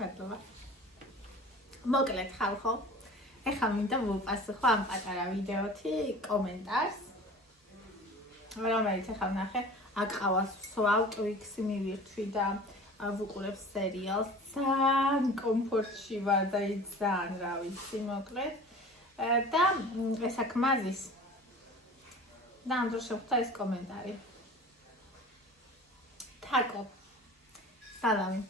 მადლობა. მოკლედ ხალხო, ეხლა მინდა მოვპასუხო ამ პატარა ვიდეოთი კომენტარს. რომელიც ეხლა ვნახე, აკყავს სვავ ტვიქსი მივირთვი და ვუყურებ სერიალს. ძალიან კომფორტში ვარ და ძალიან რა ვიცი, მოკლედ. და ეს აქ მაზის. და ამ დროს შევხვდა ეს კომენტარი. თაკო. სალამი.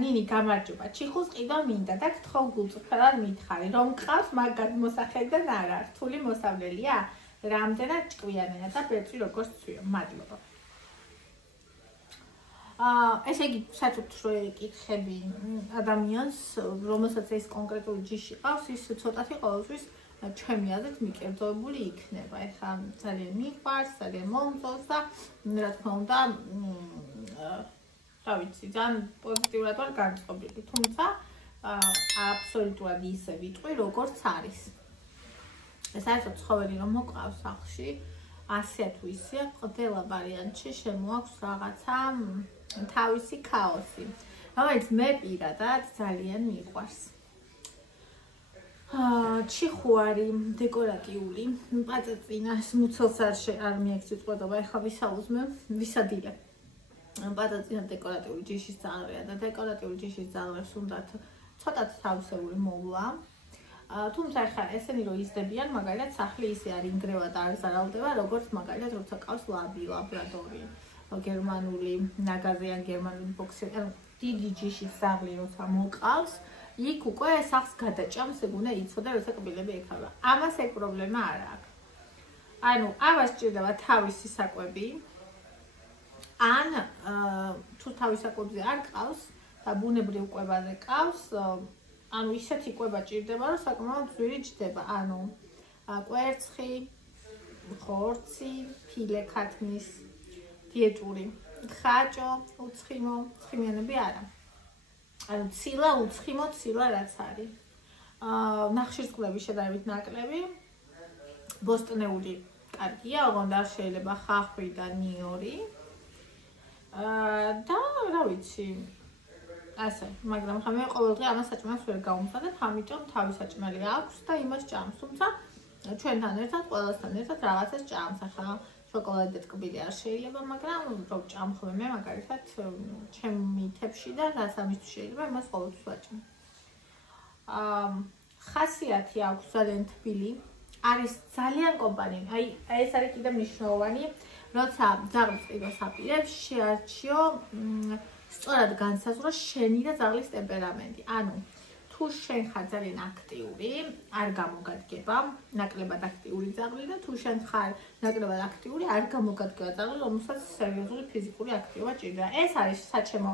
ნინი გამარჯობა. ჩიხუს ყიდვა მინდა და გთხოვ გულწრფელად მითხარი, რომ ყავს მაგად მოსახედიდან არა, რთული მოსავლელია? რამდენად ჭკვიანია და ბეწვი როგორ ცვიო? მადლობა. ესე იგი, საერთოდ რო ეკითხები ადამიანს, რომელსაც ეს კონკრეტული ჯიში ყავს, ის ცოტათი ყოველთვის ჩემი აზრით მიკერძოებული იქნება. ეხლა ძალიან მიყვარს, ძალიან მომწონს და რა თქმა უნდა, რა ვიცი, ძალიან პოზიტიურად ვარ განწყობილი, თუმცა აბსოლუტურად ისე ვიტყვი, როგორც არის. საერთოდ ცხოველი რომ მოყავს სახლში, 100 თუ ისე, ყველა ვარიანტში შემოაქვს რაღაცა თავისი ქაოსი, რომელიც მე პირადად ძალიან მიყვარს. ჩიხუარი, დეკორატიული, პაწაწინას მუცელს არ მიექცი უწყვეტობა, ეხლა ვისაუზმე, ვისადილე. პაწაწინა დეკორატიული ჯიშის ძაღლია და დეკორატიული ჯიშის ძაღლებს უნდათ ცოტათ თავისებური მოვლა. თუმცა ეხლა ესენი რო იზრდებიან, მაგალითად სახლი ისე არ ინგრევა და არ ზარალდება, როგორც მაგალითად როცა ყავს ლაბი, ლაბრადორი, გერმანული ნაგაზი ან გერმანული ბოქსი, ანუ დიდი ჯიშის ძაღლი როცა მოყავს, იქ უკვე სახლს გადაჭამს, ეგ უნდა იცოდე, როცა კბილები ეკავა. ამას ეგ პრობლემა არ აქვს. ანუ ამას სჭირდება თავისი საკვები, ან თუ თავის საკვებზე არ ყავს და ბუნებრივ კვებაზე ყავს, ანუ ისეთი კვება ჭირდება, რომ საკმაოდ ძვირი ჯდება, ანუ კვერცხი, ხორცი, ფილე ქათმის, დიეტური, ხაჭო, უცხიმო, ცხიმიანები არა. ანუ ცილა, უცხიმო, ცილა რაც არის. ნახშირწყლები შედარებით ნაკლები, ბოსტნეული კარგია, ოღონდ არ შეიძლება ხახვი და ნიორი. და რა ვიცი, ასე, მაგრამ ხა მე ყოველდღე ამას საჭმელს ვერ გავუმხადებ, ამიტომ თავის საჭმელი აქვს და იმას ჭამს, თუმცა ჩვენთან ერთად, ყველასთან ერთად რაღაცას ჭამს, ახლა შოკოლადი და ტკბილი არ შეიძლება, მაგრამ რო ჭამხლე მე მაგალითად ჩემი თებში და რაც ამისთვის შეიძლება, იმას ყოველთვის ვაჭმევ. ხასიათი აქვს ძალიან თბილი, არის ძალიან კომპანიო, აი ეს არის კიდე მნიშვნელოვანი, როცა ძაღლის ყიდვას აპირებს, შეარჩიო სწორად განსაზღვრა შენი და ძაღლის ტემპერამენტი. ანუ თუ შენ ხარ ძალიან აქტიური, არ გამოგადგება ნაკლებად აქტიური ძაღლი და თუ შენ ხარ ნაკლებად აქტიური, არ გამოგადგება ძაღლი, რომელსაც სერიოზული ფიზიკური აქტივობა ჭირდება. ეს არის საჩემო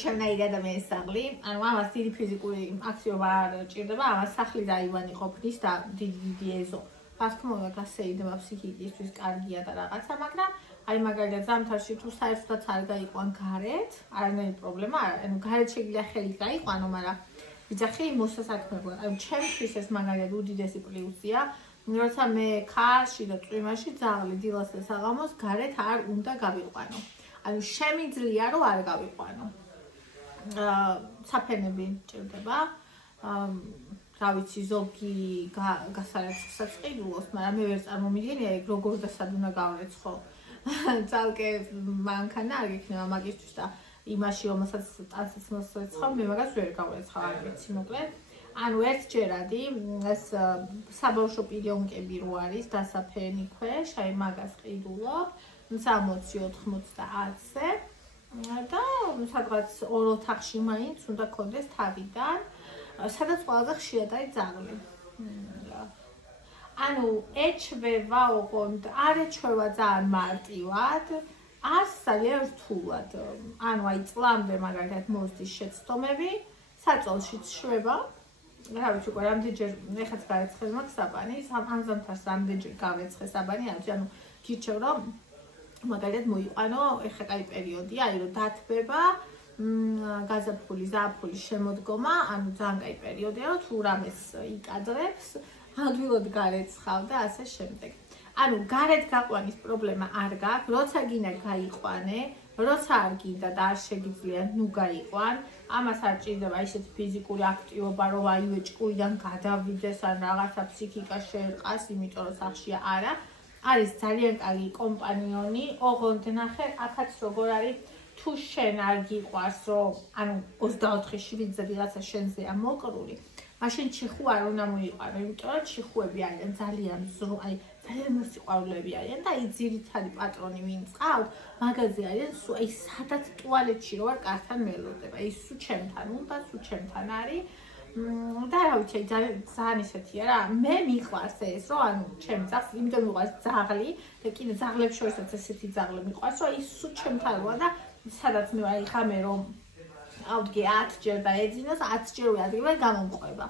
ჩემნაირი ადამიანის ძაღლი, ანუ ამას დიდი ფიზიკური აქტივობა არ ჭირდება, ამას სახლი და აივანი ყოფნის და დიდი ეზო. რა თქმა უნდა, გასეიდება ფსიქიკისთვის კარგია და რაღაცა, მაგრამ აი მაგალითად ზამთარში თუ საერთოდაც არ გაიყვან გარეთ, არანაირი პრობლემა არ არის. ანუ გარეთ შეიძლება ხელით გაიყვანო, მაგრამ ვიძახი მოსასაქმებლად. ანუ ჩემთვის ეს მაგალითად უდიდესი პლუსია, როცა მე ქარში და წვიმაში ძაღლი დილას და საღამოს გარეთ არ უნდა გავიყვანო. ანუ შემიძლია რომ არ გავიყვანო. საფენები ჭირდება. რა ვიცი, ზოგი გასარეცხსაც ყიდულობს, მაგრამ მე ვერ წარმომიდგენია ეგ როგორ და სად უნდა გავრეცხო. ძალკე მანქანა არ გიქნება მაგისთვის და იმაში რომელსაც ტანსიც მოსრეცხავ, მე მაგას ვერ გავრეცხავ, არ ვიცი, მოკლედ. ანუ ერთჯერადი ეს საბავშვო პირიონკები რო არის დასაფენი ქვეშ, აი მაგას ყიდულობ 60-80-ზე და სადღაც ორ ოთახში მაინც უნდა გქონდეს თავიდან, სადაც ყველაზე ხშირად არის ძაღლი. ანუ ეჩვევა, ოღონდ არ ეჩვევა ძალიან მარტივად, არც ძალიან რთულად. ანუ აი წლამდე მაგალითად მოსდის შეცდომები, საწოლშიც შვება. რა ვიცი, უკვე რამდენჯერ ეხაც გაეცხეს მაგ საბანი, ამ ზამთარს რამდენჯერ გავეცხე საბანი, ანუ გირჩევ რომ მაგალითად მოიყვანო, ეხა კაი პერიოდია, აი რომ დათბება, გაზაფხული, ზაფხულის შემოდგომა, ანუ ძალიან კაი პერიოდია, რომ თუ რამეს იკადრებს, ადვილად გარეცხავ და ასე შემდეგ. ანუ გარეთ გაყვანის პრობლემა არ გაქვს, როცა გინდა გაიყვანე, როცა არ გინდა და არ შეგიძლიათ, ნუ გაიყვან. ამას არ ჭირდება ისეთი ფიზიკური აქტივობა, რომ აივე ჭკუიდან გადავიდეს ან რაღაცა ფსიქიკა შეერყას, იმიტომ რომ სახლშია არა. არის ძალიან კარგი კომპანიონი, ოღონდ ნახე, აქაც როგორ არის თუ შენ არ გიყვარს, რომ ანუ 24/7-ზე ვიღაცა შენზეა მოკრული, მაშინ ჩიხუ არ უნდა მოიყვანო, იმიტომ რომ ჩიხუები არიან ძალიან აი ძალიან მოსიყვარულეები არიან და აი ძირითადი პატრონი ვინც ყავთ, მაგაზე არიან სულ აი სადაც ტუალეტში რო არ კართან მელოდება, ის სულ ჩემთან უნდა, სულ ჩემთან არის. და რა ვიცი, ძალიან ისეთია რა, მე მიყვარს ეს, რომ ანუ ჩემი ძაღლი, იმიტომ მიყვარს ძაღლი და კიდე ძაღლებს შორისაც ესეთი ძაღლი მიყვარს, რომ ის სულ ჩემთან როა და სადაც მე აი ხამე რომ ავდგე 10 ჯერ და ეძინოს 10 ჯერ ვიადგება გამომყვება.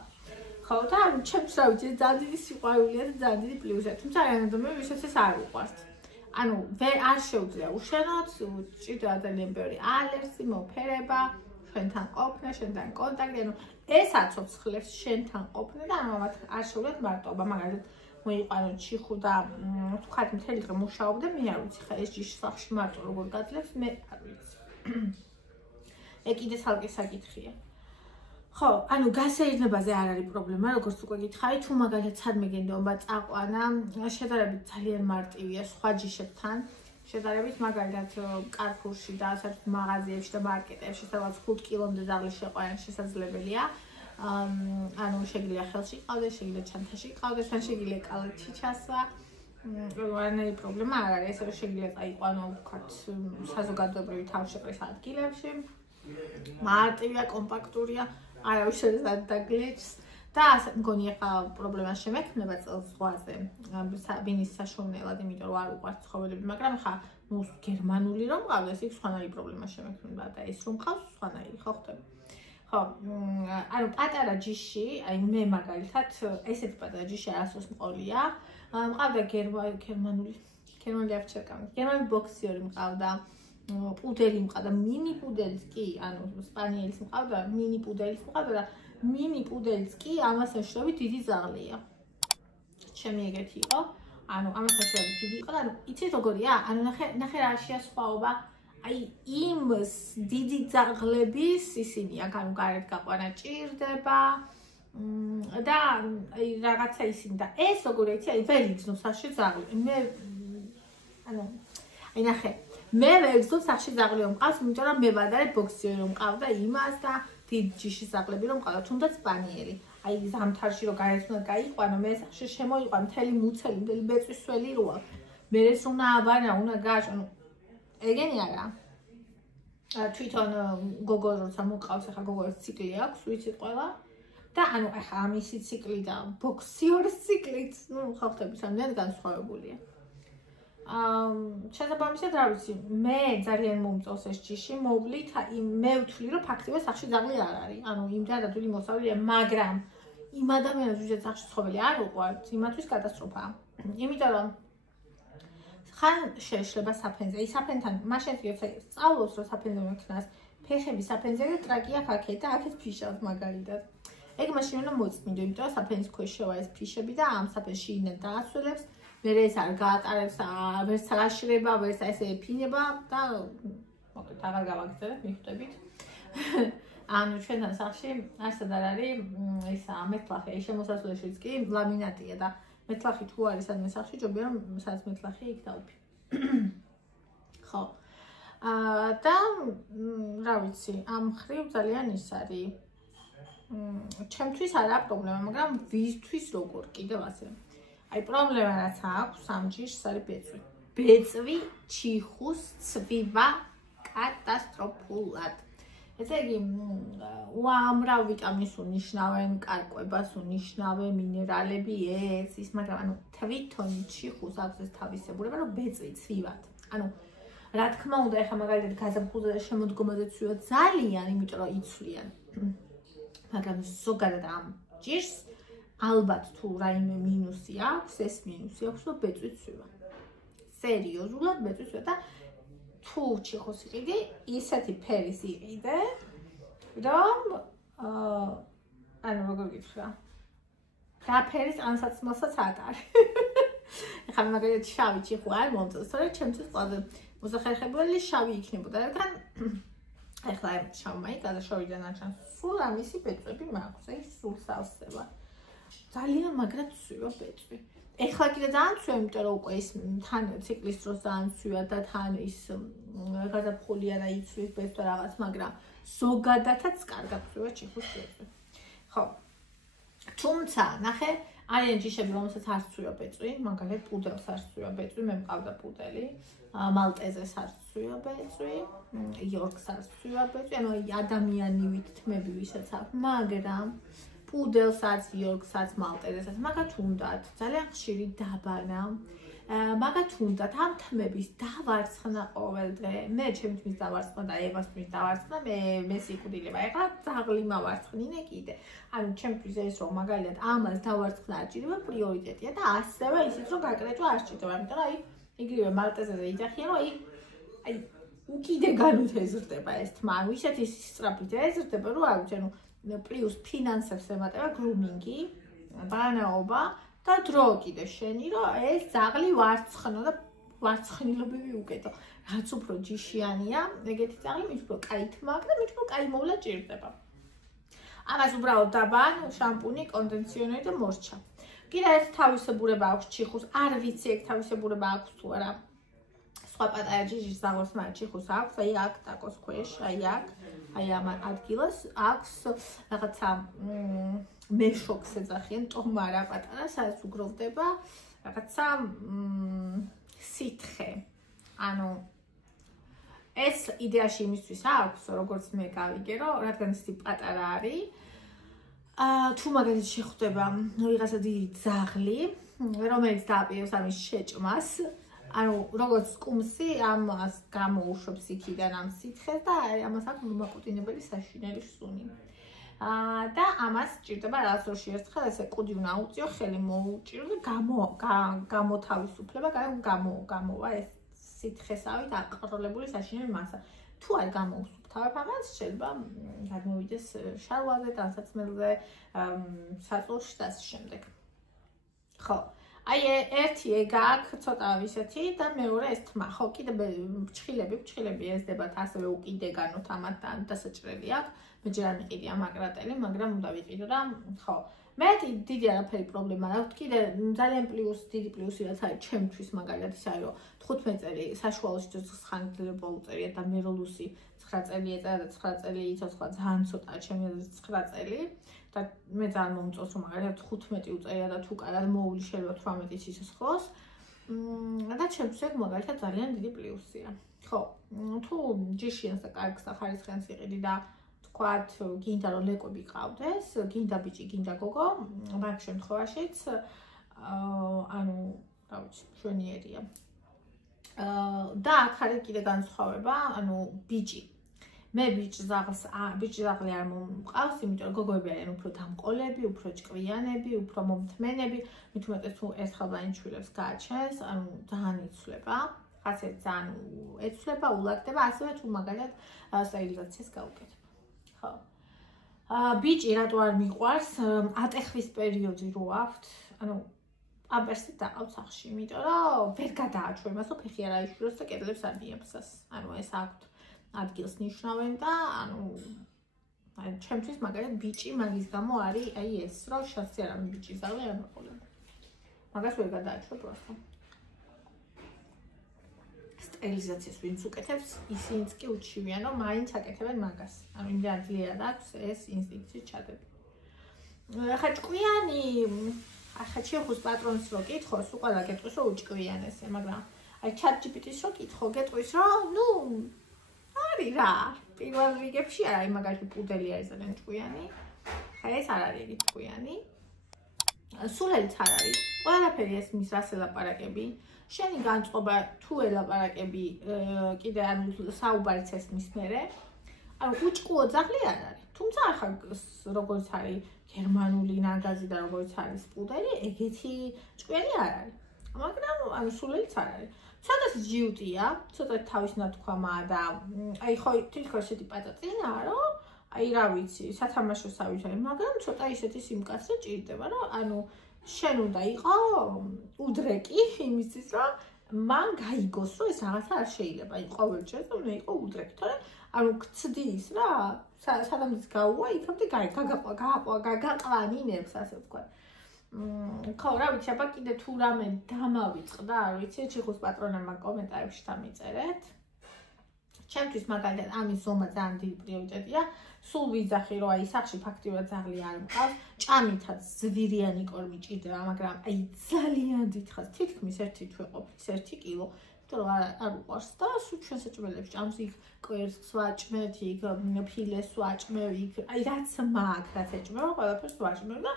ხო და ჩემს რა ვიცი, ძალიან დიდი სიყვარულია და ძალიან დიდი პლუსია, თუმცა ადამიანები ვისაც ეს არ უყვართ. ანუ არ შეუძლია უშენოთ, ჭირდება ძალიან ბევრი ალერსი, მოფერება, შენთან ყოფნა, შენთან კონტაქტი, ანუ ეს აცოცხლებს შენთან ყოფნა და ამათ არ შეუძლიათ მარტოობა, მაგალითად მოიყვანოთ ჩიხუ და თქვათ მთელი დღე მუშაობდა, მე არ ვიცი ხა ეს ჯიში სახლში მარტო როგორ გაძლევს, მე არ ვიცი. ეკიდე თალკი საკითხია. ხო, ანუ გასეირნებაზე არ არის პრობლემა, როგორც უკვე გითხარი, თუ მაგალითად სადმე გენდობა წაყვანა, შედარებით ძალიან მარტივია სხვა ჯიშებთან. შედარებით მაგალითად კარფურში და ასეთ მაღაზიებში და მარკეტებში, სადაც 5 კილომდე ძაღლი შეყვანა შესაძლებელია. ანუ შეგიძლია ხელში იყავდეს, შეგიძლია ჩანთაში იყავდეს, ან შეგიძლია კალათში ჩასვა. არანაირი პრობლემა არ არის, ესე შეგიძლია წაიყვანო, ვთქვათ, საზოგადოებრივი თავშეყრის ადგილებში. მარტივია, კომპაქტურია, არავის შეიძლება დაგლეჭს და ასე მგონი ახლა პრობლემა შემექმნება წელს ზღვაზე ბინის საშოვნელად, იმიტომ რომ არ უყვართ ცხოველები, მაგრამ ხა ნუ გერმანული რომ ყავდეს, იქ სხვანაირი პრობლემა შემექმნება და ეს რომ ყავს სხვანაირი, ხო ხდება. ხო, ანუ პატარა ჯიში, აი მე მაგალითად ესეთი პატარა ჯიში არასდროს მყოლია. მყავდა გერმანული ავჩერკამი, გერმანული ბოქსიორი მყავდა. პუდელი მყავდა, მინი პუდელიც კი, ანუ სპანიელის მყავდა, მინი პუდელიც მყავდა და მინი პუდელიც კი ამასთან შედარებით დიდი ძაღლია. ჩემი ეგეთი იყო, ანუ ამასთან შედარებით დიდი იყო და ანუ იცით როგორია? ანუ ნახე რა შეასხვაობა. აი იმ დიდი ძაღლების ისინი აქ ანუ გარეთ გაყვანა ჭირდება და აი რაღაცა ისინი და ეს როგორია იცი, აი ვერ იგზნობს სახლში ძაღლი. მე ანუ აი ნახე მე ვერ იგზნობს სახლში ძაღლი რომ მყავს, იმიტომ რომ მე ვადარე ბოქსიორი რომ მყავდა იმას და დიდ ჯიშის ძაღლები რომ მყავდა, თუნდაც სპანიელი. აი ზამთარში რომ გარეთ უნდა გაიყვანო, მე სახლში შემოიყვან მთელი მუცელი, მთელი ბეწვისველი როა. მე ეს უნდა აბანა, უნდა გააშ, ანუ ეგენი არა. თვითონ გოგო როცა მოყავს, ახლა გოგოს ციკლი აქვს, ვიცით ყველა. და ანუ ახლა ამისი ციკლი და ბოქსიორის ციკლიც, ნუ ხალხების ამდენ განსხვავებულია. შესაბამისად რა ვიცი, მე ძალიან მომწონს ეს ჯიში, მოვლით, მე ვთვლი, რომ ფაქტიურად სახლში ძაღლი არ არის. ანუ იმდენ ადვილი მოსავლია, მაგრამ იმ ადამიანებს, ვისაც სახლში ცხოველი არ უყვართ, იმათვის კატასტროფაა. იმიტომ რომ ხან შეეშლება საფენზე, ის საფენთან, მაშინ სწავლობს, რომ საფენზე მექნას, ფეხები საფენზე და ტრაკია აქეთ და აქეთ ფიშავს მაგალითად. ეგ მაშინ უნდა მოწმინდო, იმიტომ რომ საფენის ქვეშ შევა ეს ფიშები და ამ საფენში ინა დაასრულებს. მერე ეს არ გაატარებს, ვერც აღაშრება, ვერც ესე ეფინება და მოკლედ აღარ გავაგრძელებ, მიხვდებით. ანუ ჩვენთან სახლში არსად არ არის ისა მეთლახი, აი შემოსასვლელშიც კი ლამინატია და მეთლახი თუ არის სადმე სახლში, ჯობია რომ სადაც მეთლახია იქ დავფი. ხო. და რა ვიცი, ამ ხრივ ძალიან ის არის. ჩემთვის არა პრობლემა, მაგრამ ვისთვის როგორ კიდევ ასე. აი პრობლემა რაც აქვს ამ ჯიშს არის ბეწვი. ბეწვი ჩიხუს ცვივა კატასტროფულად. ესე იგი უამრავ ვიტამინს უნიშნავენ, კარკვებას უნიშნავენ, მინერალები ეს ის, მაგრამ ანუ თვითონ ჩიხუს აქვს ეს თავისებურება, რომ ბეწვი ცვივად. ანუ რა თქმა უნდა, ეხლა მაგალითად გაზაფხულზე და შემოდგომაზე ცვივა ძალიან, იმიტომ რომ იცვლიან. მაგრამ ზოგადად ამ ჯიშს ალბათ თუ რაიმე მინუსი აქვს, ეს მინუსი აქვს, რომ ბეწვი ცვივა. სერიოზულად ბეწვი ცვივა და თუ ჩიხოს იყიდი, ისეთი ფერის იყიდე, რომ ანუ როგორ გითხრა? რა ფერის ანსაცმელსაც ატარი. ეხლა მაგალითად შავი ჩიხო არ მომწონს, თორე ჩემთვის ყველაზე მოსახერხებელი შავი იქნებოდა, რადგან ეხლა შავმაი გადაშოვიდა ნაჩვენს. სულ ამისი ბეწვები მაქვს, აი სულ სავსება. ძალიან მაგრად ცვივა ბეწვი. ეხლა კიდე ძალიან ცვია, იმიტომ რომ უკვე ის თან ციკლის დროს ძალიან ცვია და თან ის გადაფხულია და იცვის ბეწვა რაღაც, მაგრამ ზოგადადაც კარგად ცვივა ჩიხის ბეწვი. ხო. თუმცა, ნახე, არიან ჯიშები, რომელსაც არ ცვივა ბეწვი, მაგალითად პუდელს არ ცვივა ბეწვი, მე მყავდა პუდელი, მალტეზეს არ ცვივა ბეწვი, იორკს არ ცვივა ბეწვი, ანუ ადამიანივით თმები ვისაც აქვს, მაგრამ პუდელს არც, იორკს არც, მალტეზესაც მაგათ უნდათ, ძალიან ხშირი დაბანა, მაგათ უნდათ ამ თმების დავარცხნა ყოველდღე. მე ჩემი თმის დავარცხნა და ევას თმის დავარცხნა, მე სიკვდილება. ეხლა ძაღლი მავარცხნინე კიდე. ანუ ჩემთვის ეს რომ მაგალითად ამას დავარცხნა არ ჭირდება პრიორიტეტია და ასევე ისიც რომ გაკრეჭვა არ ჭირდება, იმიტომ რომ აი იგივე მალტეზეზე იძახიან, რომ აი უკიდეგანით ეზრდება ეს თმა, ანუ ისეთი სწრაფით ეზრდება, რომ არ ვიცი, ანუ პლუს ფინანსებს ემატება გრუმინგი, ბანაობა და დრო კიდე შენი, რომ ეს ძაღლი ვარცხნო და ვარცხნილობები უკეთო. რაც უფრო ჯიშიანია, ეგეთი ძაღლი მით უფრო კაი თმა აქვს და მით უფრო კაი მოვლა ჭირდება. ამას უბრალოდ დაბან, შამპუნი, კონდიციონერი და მორჩა. კიდე ერთ თავისებურება აქვს ჩიხუს, არ ვიცი ეგ თავისებურება აქვს თუ არა. სხვა პატარა ჯიშის ზაღორს მაგ ჩიხუს აქვს, აი აქ ტაკოს ქვეშ, აი აქ, აი ამ ადგილას აქვს რაღაცა მეშოქს ეძახიან, ტომარა პატარა, სადაც უგროვდება რაღაცა სითხე. ანუ ეს იდეაში იმისთვის აქვს, როგორც მე გავიგერო, რადგან ის პატარა არის. თუ მაგალითად შეხვდება ვიღაცა დიდი ძაღლი, რომელიც დააპირებს ამის შეჭმას, ანუ როგორც კუმსი ამას გამოუშვებს იქიდან ამ სითხეს და ამას აქვს მომაკუტინებელი საშინელი სუნი. და ამას ჭირდება რაღაც დროში ერთხელ ესე კუდი უნდა უწიო, ხელი მოუჭირო და გამოთავისუფლება, გამოვა ეს სითხესავით აყროლებული საშინელი მასა. თუ არ გამოუსუფთავებ ამას, შეიძლება გადმოვიდეს შარვალზე, ტანსაცმელზე, საწოლში და ასე შემდეგ. ხო. აი ერთი ეგ აქვს ცოტა ისეთი და მეორე ეს თმა. ხო, კიდე ფრჩხილები ესდებათ ასევე უკიდეგანოთ ამათთან დასაჭრელი აქვს. მე ჯერ არ მიყიდია მაგრატელი, მაგრამ უნდა ვიყიდო და ხო. მე დიდი არაფერი პრობლემა არ აქვს. კიდე ძალიან დიდი პლუსი რაც არის ჩემთვის მაგალითად ის არის რომ 15 წელი საშუალო სიცოცხლის ხანგრძლივობა უწევია და მე როლუსი 9 წელი ეწერა და 9 წელი იცოცხლა ძალიან ცოტაა ჩემი აზრით 9 წელი და მე ძალიან მომწონს რომ მაგალითად 15 უწერია და თუ კარგად მოული შეიძლება 18 სიცოცხლოს და ჩემთვის ეგ მაგალითად ძალიან დიდი პლუსია. ხო, თუ ჯიშიანს და კარგს და ხარისხიანს იყიდი და თქვათ გინდა რომ ლეკვები ყავდეს, გინდა ბიჭი, გინდა გოგო, მაგ შემთხვევაშიც ანუ რა ვიცი, შვენიერია. და აქ არის კიდე განსხვავება, ანუ ბიჭი. მე ბიჭი ზაღლი არ მომყავს, იმიტომ რომ გოგოები არიან უფრო დამყოლები, უფრო ჭკვიანები, უფრო მომთმენები, მით უმეტეს თუ ერთხელბანი ჩვილებს გააჩენს, ანუ ძალიან იცვლება. ხასიათი ძალიან ეცვლება, ულაგდება, ასევე თუ მაგალითად სტერილიზაციას გაუკეთებ. ხო. ბიჭი რატო არ მიყვარს? ატეხვის პერიოდი რო აქვთ, ანუ პამპერსი დაყავთ სახლში, იმიტომ რომ ვერ გადააჩვენ იმას, რომ ფეხი არ აიშუროს და კედლებს არ მიებსას. ანუ ეს აქვთ ადგილს ნიშნავენ და ანუ ჩემთვის მაგალითად ბიჭი მაგის გამო არის აი ეს, რომ შანსი არ არის ბიჭის ზაღლი არ მოყოლება. მაგას ვერ გადააჩვენ პროსტო. სტერილიზაციას ვინც უკეთებს, ისინიც კი უჩივიან, რომ მაინც აკეთებენ მაგას. ანუ იმდენ ძლიერად აქვს ეს ინსტინქტი ჩადები. ახლა ჭკვიანი, ახლა ჩიხუს პატრონის რო კითხოს, უყალა გეტყვის, რომ უჭკვიანესე, მაგრამ აი ChatGPT-ს რო კითხო, გეტყვის, რომ ნუ არის რა. პირველ რიგებში არ არის მაგალითად პუდელი არის ძალიან ჭკვიანი. ხა ეს არ არის იგი ჭკვიანი. სულელიც არ არის. ყველაფერი ეს მის რას ელაპარაკები. შენი განწყობა თუ ელაპარაკები კიდე ანუ საუბარიც ეს მის მერე. ანუ უჭკუო ძაღლი არ არის. თუმცა ახლა როგორც არის გერმანული ნაგაზი და როგორც არის პუდელი, ეგეთი ჭკვიანი არ არის. მაგრამ ანუ სულელიც არ არის. ცოტა ჯიუტია, ცოტა თავის ნათქვამაა და აი ხო თითქოს ესეთი პატაწინაა, რომ აი რა ვიცი, სათამაშოსავით არის, მაგრამ ცოტა ისეთი სიმკაცრე ჭირდება, რომ ანუ შენ უნდა იყო უდრეკი იმისთვის, რომ მან გაიგოს, რომ ეს რაღაცა არ შეიძლება იყოს ყოველჯერ, უნდა იყოს უდრექი, თორე ანუ გწდის რა, სადამდის გაუვა, იქამდე გაყვანინებს, ასე ვთქვათ. ხო, რა ვიცი, აბა კიდე თუ რამე დამავიწყდა, არ ვიცი, ჩიხუს პატრონებმა კომენტარებში დამიწერეთ. ჩემთვის მაგალითად ამის ზომა ძალიან დიდი პრიორიტეტია. სულ ვიძახი, რომ აი სახში ფაქტიურად ძაღლი არ მყავს, ჭამითაც ზვირიანი კორმი ჭირდება, მაგრამ აი ძალიან დიდხანს თითქმის 1 თვე ყოფნის 1 კილო, იმიტომ რომ არ უყვარს და სულ ჩვენ საჭმელებში ჭამს იქ კვერცხს ვაჭმევთ, იქ ფილეს ვაჭმევ, იქ აი რაც მაგ, რაც ეჭმევა, ყველაფერს ვაჭმევ და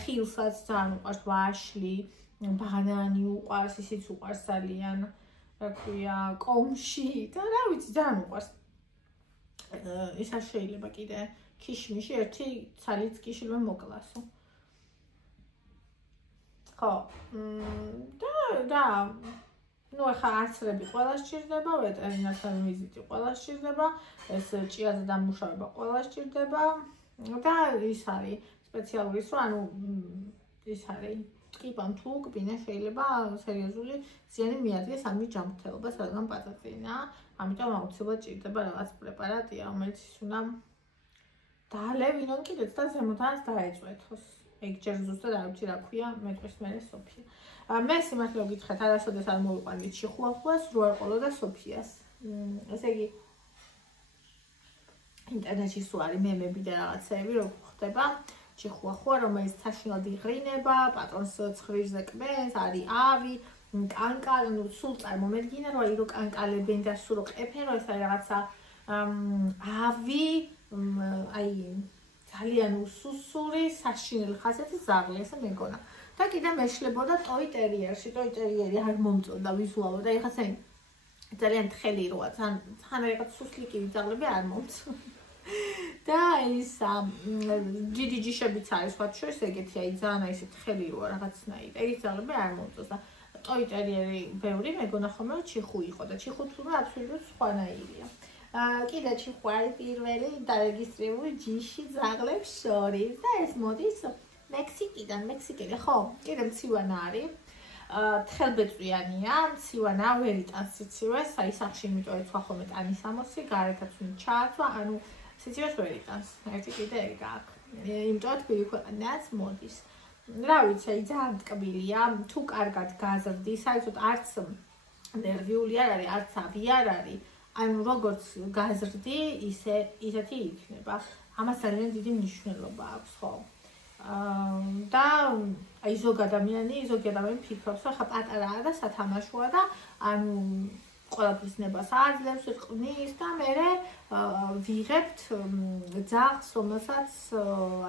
ხილსაც ძალიან უყვარს, ვაშლი, ბანანი უყვარს, ისიც უყვარს ძალიან, რა ქვია, კომში და რა ვიცი, ძალიან უყვარს. ის არ შეიძლება კიდე ქიშმიში ერთი ცალიც კიშილვე მოკლასო. ხო, და ნუ ახლა არცრები ყველა სჭირდება, ვეტერინართან ვიზიტი ყველა სჭირდება, ეს ჭიაზე დამუშავება ყველა სჭირდება და ის არის სპეციალური სო, ანუ ის არის ტკიპამ თუ კბინა შეიძლება სერიოზული ზიანი მიადგეს ამის ჯანმრთელობას, რადგან პატატინა, ამიტომ აუცილებლად ჭირდება რაღაც პრეპარატია, რომელიც ის უნდა დაალევინონ კიდეც და ზემოდანაც დაეწვეთოს. ეგ ჯერ ზუსტად არ ვიცი რა ქვია, მეტყვის მერე სოფია. მე სიმართლე გითხრათ, არასოდეს არ მოვიყვანდი ჩიხუახუას, რო არ ყოლოდა სოფიას. ესე იგი ინტერნეტში სულ არის მემები და რაღაცეები, რო ხდება ჩიხუახუა, რომელიც საშინლად იღრინება, პატრონს ცხრილზე კბენს, არის ავი, კანკა, ну სულ წარმომედგინა, რომ აი რო კანკალებენ და სულ რო ყეფენ, რომ ეს არის რაღაცა ავი, აი ძალიან უსუსური, საშინელი ხასიათის ძაღლი, ესე მეგონა. და კიდე მეშლებოდა ტოი ტერიერში, ტოი ტერიერი არ მომწონდა ვიზუალურად, და ეხლა ძალიან თხელი როა, თან რაღაც სუსლიკივი ძაღლები არ მომწონდა. და ის GDG-შებიც არის სხვა შორის ეგეთი, აი ძალიან ისე თხელი როა რაღაცნაირი. ეგეთი ძაღლები არ მომწონს და ტოი ტერიერი ბევრი მეგონა ხოლმე რომ ჩიხუ იყო და ჩიხუ თურმე აბსოლუტურად სხვანაირია. კიდე ჩიხუ არის პირველი დარეგისტრირებული ჯიში ძაღლებს შორის და ეს მოდის მექსიკიდან, მექსიკელი, ხო, კიდე მცივანა არის. თხელბეწვიანია, მცივანა, ვერ იტანს სიცივეს, აი სახში იმიტომ ეცვა ხოლმე ტანის ამოსი, გარეთაც უნდა ჩააცვა, ანუ სიცივეს ვერ იტანს. ერთი კიდე ეგ აქვს. იმიტომ თქვი ქვეყანაც მოდის. რა ვიცი, აი ძალიან ტკბილია, თუ კარგად გაზრდის, საერთოდ არც ნერვიული არ არის, არც ავი არ არის. ანუ როგორც გაზრდი, ისეთი იქნება. ამას ძალიან დიდი მნიშვნელობა აქვს, ხო? და აი ზოგი ადამიანი ფიქრობს, რომ ხა პატარაა და სათამაშოა და ანუ ყველაფრის ნებას აძლევს, ყნის და მერე ვიღებთ ძაღლს, რომელსაც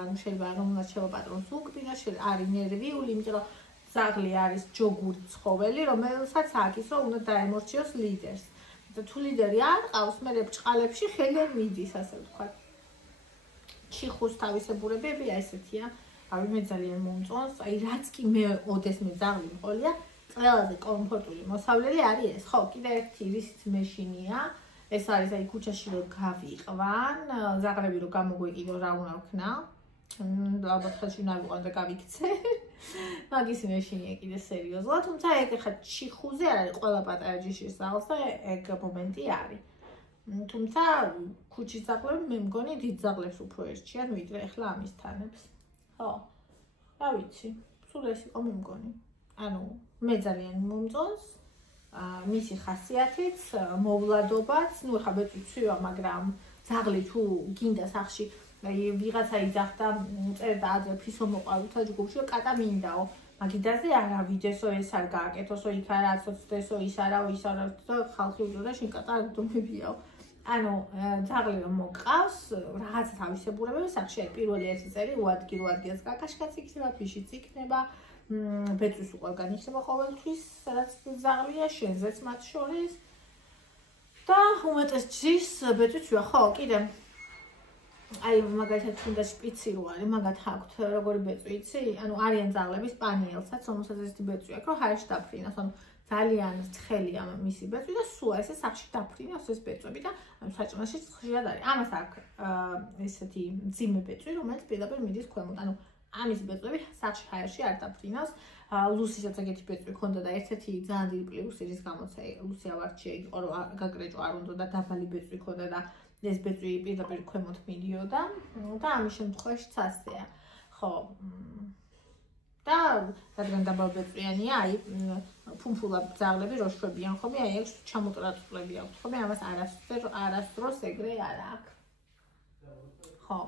ანუ შეიძლება რომელსაც პატრონს უკბინა, არის ნერვიული, იმიტომ რომ ძაღლი არის ჯოგური ცხოველი, რომელსაც აქ ის რომ უნდა დაემორჩიოს ლიდერს. და თუ ლიდერი არ ყავს, მერე ბჭყალებში ხელი მიდის, ასე ვთქვათ. ჩიხუს თავისებურებებია ესეთია. ავი მე ძალიან მომწონს, აი რაც კი მე ოდესმე ძაღლი მყოლია, ყველაზე კომფორტული მოსავლელი არის ეს. ხო, კიდე ერთი რისიც მეშინია, ეს არის აი ქუჩაში რომ გავიყვან, ზაღლები რომ გამოგვეკიდო რა უნდა ვქნა. ალბათ ხელში უნდა ვიყვან და გავიქცე. მაგის მეშინია კიდე სერიოზულად, თუმცა ეგ ხა ჩიხუზე არ არის ყველა პატარა ჯიშის ძაღლს და ეგ მომენტი არის. თუმცა ქუჩის ძაღლები მე მგონი დიდ ძაღლებს უფრო ერჩიან, ვიდრე ახლა ამის თანებს. ხო, რა ვიცი, სულ ეს იყო მე მგონი. ანუ მე ძალიან მომწონს, მისი ხასიათიც, მოვლადობაც, ну ხა მეწვივა, მაგრამ ძაღლი თუ გინდა სახში, აი ვიღაცა იძახდა, წერდა ადრე ფისო მოყავთ ჯგუფში, კატა მინდაო. მაგიდაზე არა ვიდესო ეს არ გააკეთოსო, იქ არა აცოცდესო, ის არაო, ის არა და ხალხი უძოდა შენ კატა არ დომებიაო. ანუ ძაღლი რომ მოყავს, რაღაცა თავისებურებები სახში არის. პირველი ერთი წელი უადგილს კაკაშკაც იქნება, ფიშიც იქნება, ბეწვის უყელგან იქნება ყოველთვის, სადაც ძაღლია, შენზეც მათ შორის. და უმეტეს ჯიშს ბეწვიცვია, ხო, კიდე აი მაგალითად თუნდაც შპიცი რო არის, მაგათ აქვთ როგორი ბეწვი იცი? ანუ არიან ძაღლები სპანიელსაც, რომელსაც ესეთი ბეწვი აქვს, რომ ჰაერში დაფრინოს, ანუ ძალიან ცხელია მისი ბეწვი და სულ ესე სახში დაფრინავს ეს ბეწვები და ანუ საჭმელში ხშირად არის. ამას აქვს ესეთი მძიმე ბეწვი, რომელიც პირდაპირ მიდის ქვემოთ. ანუ ამის ბეწვები სახში ჰაერში არ დაფრინავს. ლუსისაც ეგეთი ბეწვი ჰქონდა და ერთ-ერთი ძალიან დიდი პლუსი რის გამოც ლუსი ავარჩია იყო რომ გაგრეჭო არ უნდა და დაბალი ბეწვი ჰქონდა და ეს ბეწვი პირდაპირ ქვემოთ მიდიოდა და ამის შემთხვევაშიც ასეა. ხო და რადგან დაბალი ბეწვიანია, აი ფუმფულა ძაღლები რო შვებიან ხოლმე, აი ეს ჩამოტრაწულები აქვს ხოლმე, ამას არასდროს ეგრე არ აქვს. ხო.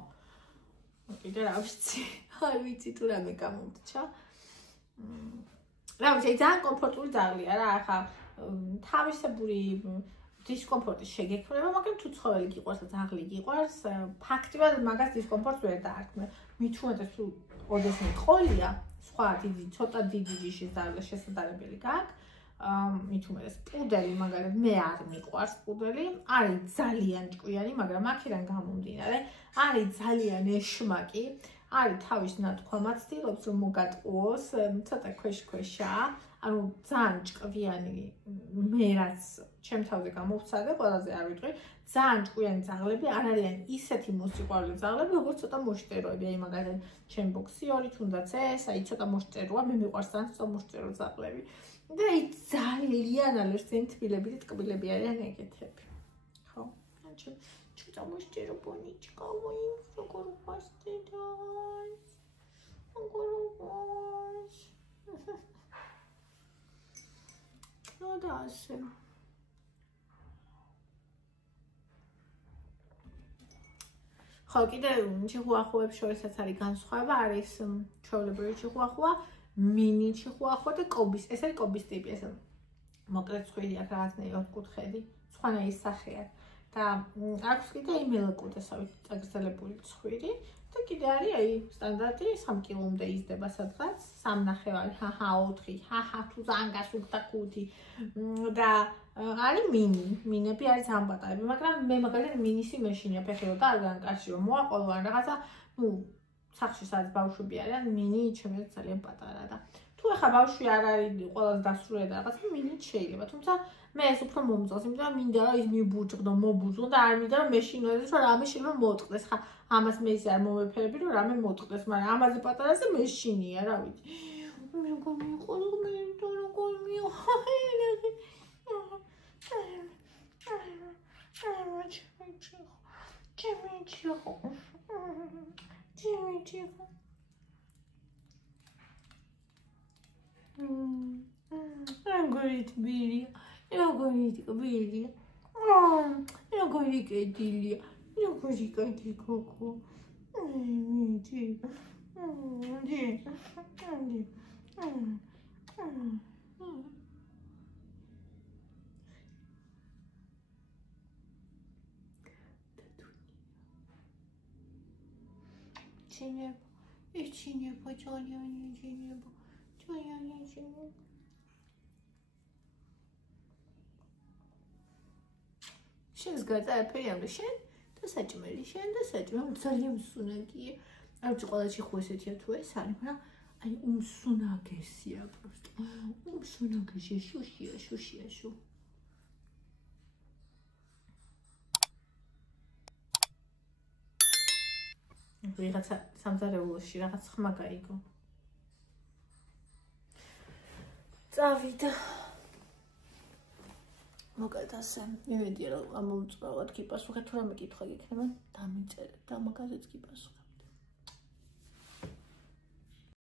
კიდე რა ვიცი, არ ვიცი თუ რამე გამომრჩა. რა ვიცი, ძალიან კომფორტული ძაღლია რა, ახლა თავისებური დისკომფორტი შეგექმნება, მაგრამ თუ ცხოველი გიყვარს და ძაღლი გიყვარს, ფაქტიურად მაგას დისკომფორტს ვერ დაარქმევ. მით უმეტეს თუ ოდესმე ყოლია, სხვა დიდი, ცოტა დიდი ჯიშის ძაღლის შესაძლებელი გაქვს. მით უმეტეს პუდელი, მაგალითად, მე არ მიყვარს პუდელი, არის ძალიან ჭკვიანი, მაგრამ აქედან გამომდინარე, არის ძალიან ეშმაკი, არის თავის ნათქვამად ცდილობს რომ მოგატყუოს, ცოტა ქვეშ-ქვეშა, ანუ ძალიან ჭკვიანი, მე რაც ჩემ თავზე გამოვცადე, ყველაზე არ ვიტყვი, ძალიან ჭკვიანი ძაღლები არ არიან ისეთი მოსიყვარულე ძაღლები, როგორც ცოტა მოშტეროები, აი მაგალითად, ჩემ ბოქსიორი, თუნდაც ეს, აი ცოტა მოშტეროა, მე მიყვარს ძალიან ცოტა მოშტერო ძაღლები. და აი ძალიან ალერსიანი თბილები და ტკბილები არიან ეგეთები. ხო? ჩემ ცოტა მოშტერო ბონიჩკა, როგორ უყვარს დედას. როგორ უყვარს. და ასე. ხო, კიდე ჩიხუახუებს შორისაც არის განსხვავება, არის ჩვეულებრივი ჩიხუახუა, მინი ჩიხუახუა და კობის. ეს არის კობის ტიპი, ეს მოკლედ ცხვირი აქვს რაღაცნაირი ოთხკუთხედი, სხვანაირი სახე აქვს. და აქვს კიდე იმელაკუტესავით წაგრძელებული ცხვირი და კიდე არის აი სტანდარტი 3 კილომდე იზრდება სადღაც 3.5, ჰაჰა 4, ჰაჰა თუ ძალიან გასუქდა 5 და არის მინი, მინები არის ძალიან პატარები, მაგრამ მე მაგალითად მინისი მეშინია ფეხიო და არ განკარშიო, მოაყოლო ან რაღაცა, ნუ სახში სადაც ბავშვები არიან, მინი ჩემს ძალიან პატარა და თუ ახლა ბავშვი არ არის ყველაზე დასრულე და რაღაცა მინი შეიძლება, თუმცა მე ეს უფრო მომწონს, იმიტომ რომ მინდა ის მიბუჯღდო, მობუჯღდო და არ მინდა რომ მეშინოდეს, რომ რამე შეიძლება მოტყდეს. ხა ამას მე ისე არ მომეფერები, რომ რამე მოტყდეს, მაგრამ ამაზე პატარაზე მეშინია, რა ვიცი. როგორ მიიყოლო მე და როგორ მიიღო. როგორი თბილია, როგორი თბილია, როგორი კეთილია, როგორი კეთი ქოქო, მიჩი, ჩინება, ძალიან ჩინება, ძალიან ჩინება. შენს გადააფერი ამდა შენ და საჭმელი, შენ და საჭმელი ძალიან მსუნაგია. არ ვიცი ყველა ჩიხუ ესეთია თუ ეს არის, მაგრამ აი უმსუნაგესია პროსტო. უმსუნაგესია, შუშია, შუ. ვიღაცა სამზარეულოში რაღაც ხმა გაიგო. წავიდა. მოკლედ ასე, იმედია რომ ამოვუწყავად გიპასუხეთ, თუ რამე კითხვა გექნება, დამიწერეთ და მაგაზეც გიპასუხეთ.